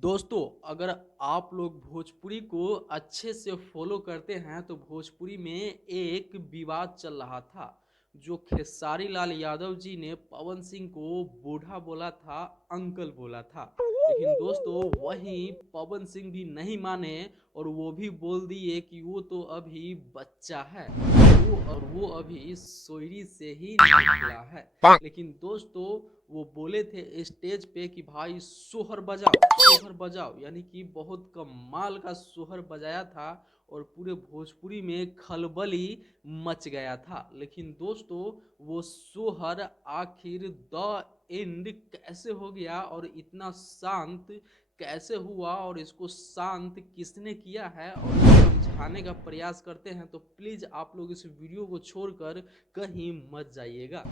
दोस्तों, अगर आप लोग भोजपुरी को अच्छे से फॉलो करते हैं तो भोजपुरी में एक विवाद चल रहा था। जो खेसारी लाल यादव जी ने पवन सिंह को बूढ़ा बोला था, अंकल बोला था। लेकिन दोस्तों, वहीं पवन सिंह भी नहीं माने और वो भी बोल दिए कि वो तो अभी बच्चा है, वो अभी सोयरी से ही निकला है। लेकिन दोस्तों, वो बोले थे स्टेज पे कि भाई सोहर बजाओ, सोहर बजाओ, यानी कि बहुत कमाल का सोहर बजाया था और पूरे भोजपुरी में खलबली मच गया था। लेकिन दोस्तों, वो सोहर आखिर द एंड कैसे हो गया और इतना शांत कैसे हुआ और इसको शांत किसने किया है और इसको समझाने का प्रयास करते हैं, तो प्लीज़ आप लोग इस वीडियो को छोड़कर कहीं मत जाइएगा।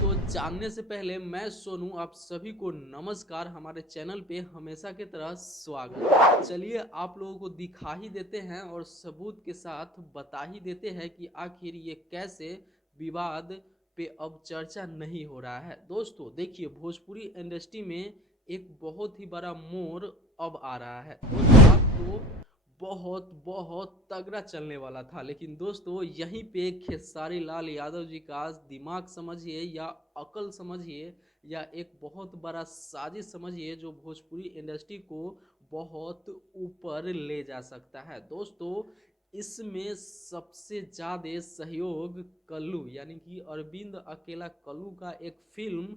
तो जानने से पहले मैं सोनू आप सभी को नमस्कार, हमारे चैनल पे हमेशा की तरह स्वागत। चलिए आप लोगों को दिखा ही देते हैं और सबूत के साथ बता ही देते हैं कि आखिर ये कैसे विवाद पे अब चर्चा नहीं हो रहा है। दोस्तों देखिए, भोजपुरी इंडस्ट्री में एक बहुत ही बड़ा मोड़ अब आ रहा है। उस बात तो बहुत बहुत तगड़ा चलने वाला था, लेकिन दोस्तों यहीं पे खेसारी लाल यादव जी का दिमाग समझिए या अकल समझिए या एक बहुत बड़ा साजिश समझिए जो भोजपुरी इंडस्ट्री को बहुत ऊपर ले जा सकता है। दोस्तों, इसमें सबसे ज़्यादा सहयोग कल्लू यानी कि अरविंद अकेला कल्लू का एक फिल्म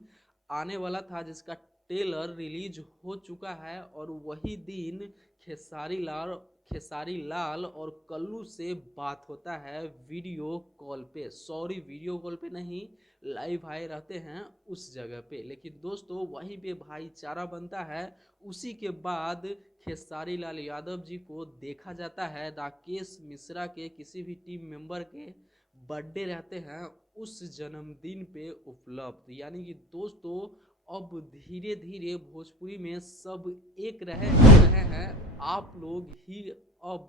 आने वाला था जिसका ट्रेलर रिलीज हो चुका है और वही दिन खेसारी लाल और कल्लू से बात होता है वीडियो कॉल पे। सॉरी, वीडियो कॉल पे नहीं, लाइव भाई रहते हैं उस जगह पे। लेकिन दोस्तों वहीं पे भाईचारा बनता है। उसी के बाद खेसारी लाल यादव जी को देखा जाता है राकेश मिश्रा के किसी भी टीम मेंबर के बर्थडे रहते हैं उस जन्मदिन पे उपलब्ध। यानी कि दोस्तों, अब धीरे धीरे भोजपुरी में सब एक रहे हैं। आप लोग ही अब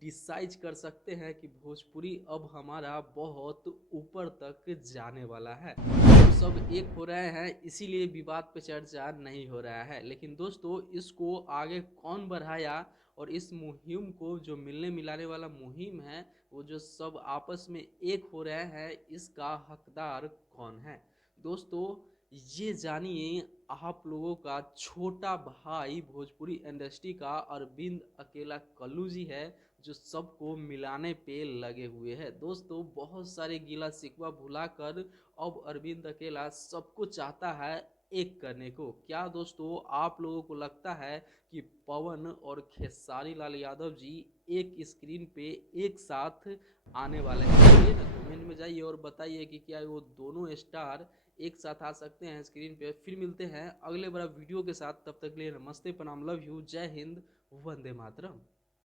डिसाइड कर सकते हैं कि भोजपुरी अब हमारा बहुत ऊपर तक जाने वाला है। सब एक हो रहे हैं, इसीलिए विवाद पे चर्चा नहीं हो रहा है। लेकिन दोस्तों, इसको आगे कौन बढ़ाया और इस मुहिम को जो मिलने मिलाने वाला मुहिम है, वो जो सब आपस में एक हो रहे हैं, इसका हकदार कौन है? दोस्तों, ये जानिए आप लोगों का छोटा भाई भोजपुरी इंडस्ट्री का अरविंद अकेला कल्लू जी है, जो सबको मिलाने पे लगे हुए हैं। दोस्तों, बहुत सारे गिला शिकवा भुलाकर अब अरविंद अकेला सबको चाहता है एक करने को। क्या दोस्तों, आप लोगों को लगता है कि पवन और खेसारी लाल यादव जी एक स्क्रीन पे एक साथ आने वाले हैं? चलिए ना, कमेंट में जाइए और बताइए कि क्या वो दोनों स्टार एक साथ आ सकते हैं स्क्रीन पे। फिर मिलते हैं अगले बड़ा वीडियो के साथ, तब तक के लिए नमस्ते, प्रणाम, लव यू, जय हिंद, वंदे मातरम।